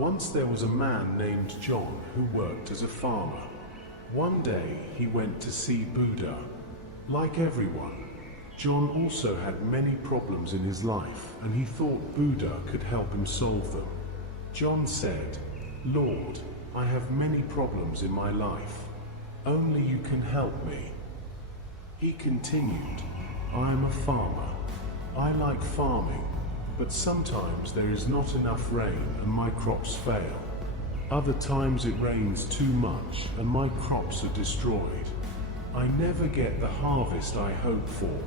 Once there was a man named John who worked as a farmer. One day he went to see Buddha. Like everyone, John also had many problems in his life, and he thought Buddha could help him solve them. John said, "Lord, I have many problems in my life. Only you can help me." He continued, "I am a farmer. I like farming, but sometimes there is not enough rain and my crops fail. Other times it rains too much and my crops are destroyed. I never get the harvest I hope for."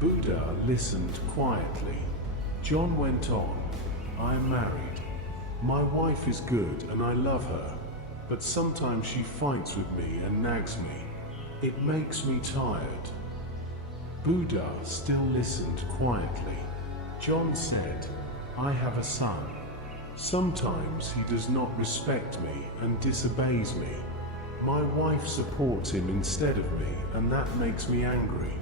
Buddha listened quietly. John went on, "I am married. My wife is good and I love her, but sometimes she fights with me and nags me. It makes me tired." Buddha still listened quietly. John said, "I have a son. Sometimes he does not respect me and disobeys me. My wife supports him instead of me, and that makes me angry.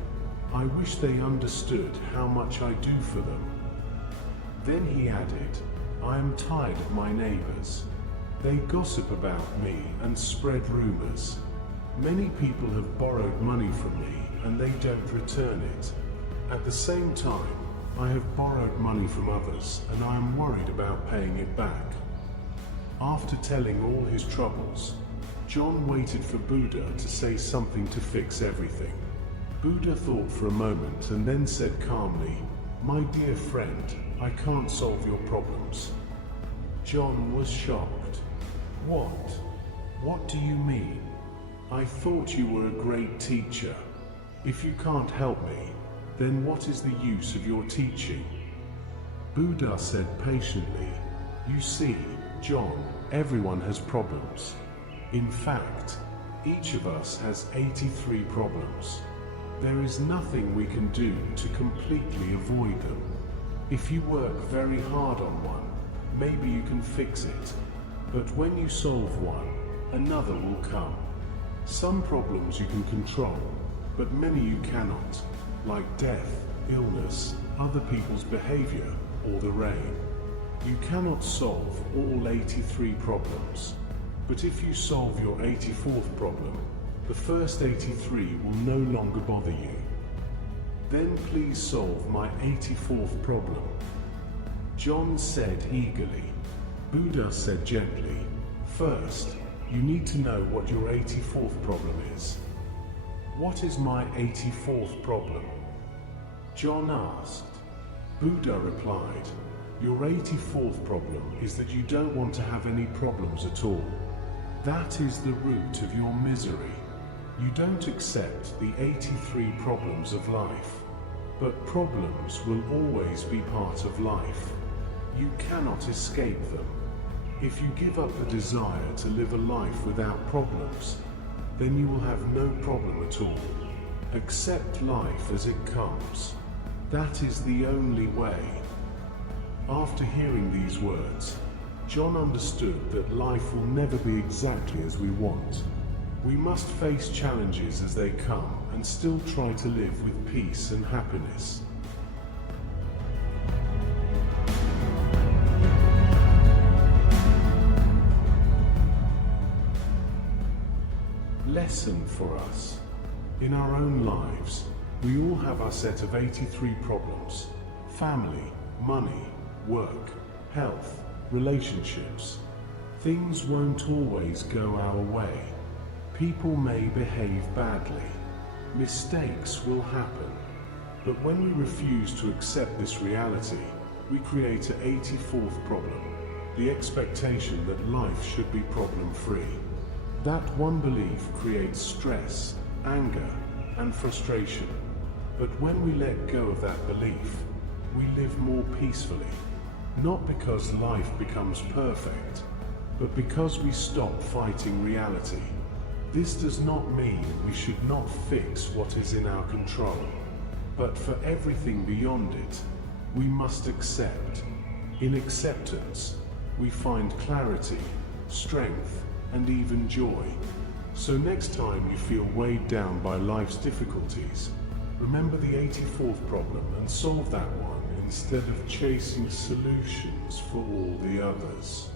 I wish they understood how much I do for them." Then he added, "I am tired of my neighbors. They gossip about me and spread rumors. Many people have borrowed money from me and they don't return it. At the same time, I have borrowed money from others and I am worried about paying it back." After telling all his troubles, John waited for Buddha to say something to fix everything. Buddha thought for a moment and then said calmly, "My dear friend, I can't solve your problems." John was shocked. "What? What do you mean? I thought you were a great teacher. If you can't help me, then what is the use of your teaching?" Buddha said patiently, "You see, John, everyone has problems. In fact, each of us has 83 problems. There is nothing we can do to completely avoid them. If you work very hard on one, maybe you can fix it. But when you solve one, another will come. Some problems you can control, but many you cannot, like death, illness, other people's behavior, or the rain. You cannot solve all 83 problems. But if you solve your 84th problem, the first 83 will no longer bother you. Then please solve my 84th problem." John said eagerly. Buddha said gently, "First, you need to know what your 84th problem is." "What is my 84th problem?" John asked. Buddha replied, "Your 84th problem is that you don't want to have any problems at all. That is the root of your misery. You don't accept the 83 problems of life. But problems will always be part of life. You cannot escape them. If you give up the desire to live a life without problems, then you will have no problem at all. Accept life as it comes. That is the only way." After hearing these words, John understood that life will never be exactly as we want. We must face challenges as they come and still try to live with peace and happiness. Lesson for us. In our own lives, we all have our set of 83 problems. Family, money, work, health, relationships. Things won't always go our way. People may behave badly. Mistakes will happen. But when we refuse to accept this reality, we create an 84th problem, the expectation that life should be problem-free. That one belief creates stress, anger, and frustration. But when we let go of that belief, we live more peacefully. Not because life becomes perfect, but because we stop fighting reality. This does not mean we should not fix what is in our control, but for everything beyond it, we must accept. In acceptance, we find clarity, strength, and even joy. So next time you feel weighed down by life's difficulties, remember the 84th problem and solve that one instead of chasing solutions for all the others.